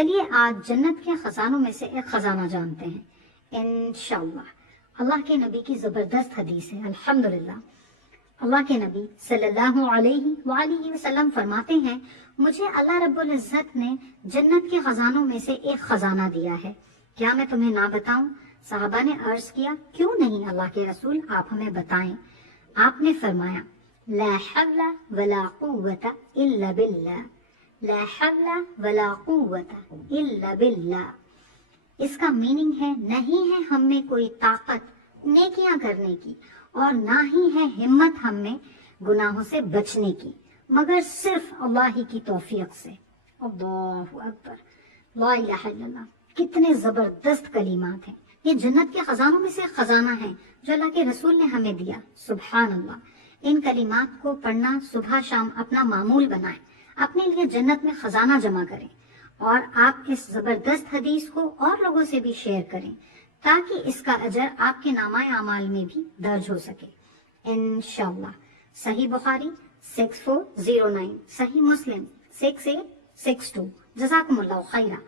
چلیے آج جنت کے خزانوں میں سے ایک خزانہ جانتے ہیں انشاءاللہ۔ اللہ کے نبی کی زبردست حدیث ہے، الحمدللہ۔ اللہ کے نبی صلی اللہ علیہ وآلہ وسلم فرماتے ہیں، مجھے اللہ رب العزت نے جنت کے خزانوں میں سے ایک خزانہ دیا ہے، کیا میں تمہیں نہ بتاؤں؟ صحابہ نے عرض کیا، کیوں نہیں اللہ کے رسول، آپ ہمیں بتائیں۔ آپ نے فرمایا، لا حول ولا قوت الا باللہ، لا حول ولا قوت الا باللہ۔ اس کا میننگ ہے، نہیں ہے ہم میں کوئی طاقت نیکیاں کرنے کی، اور نہ ہی ہے ہمت ہم میں گناہوں سے بچنے کی، مگر صرف اللہ ہی کی توفیق سے۔ اللہ اکبر، لا الہ الا اللہ۔ کتنے زبردست کلمات ہیں، یہ جنت کے خزانوں میں سے خزانہ ہے جو اللہ کے رسول نے ہمیں دیا، سبحان اللہ۔ ان کلمات کو پڑھنا صبح شام اپنا معمول بنائیں، اپنے لیے جنت میں خزانہ جمع کریں، اور آپ اس زبردست حدیث کو اور لوگوں سے بھی شیئر کریں تاکہ اس کا اجر آپ کے نامہ اعمال میں بھی درج ہو سکے انشاءاللہ۔ صحیح بخاری 6409، صحیح مسلم 6862۔ جزاکم اللہ خیرہ۔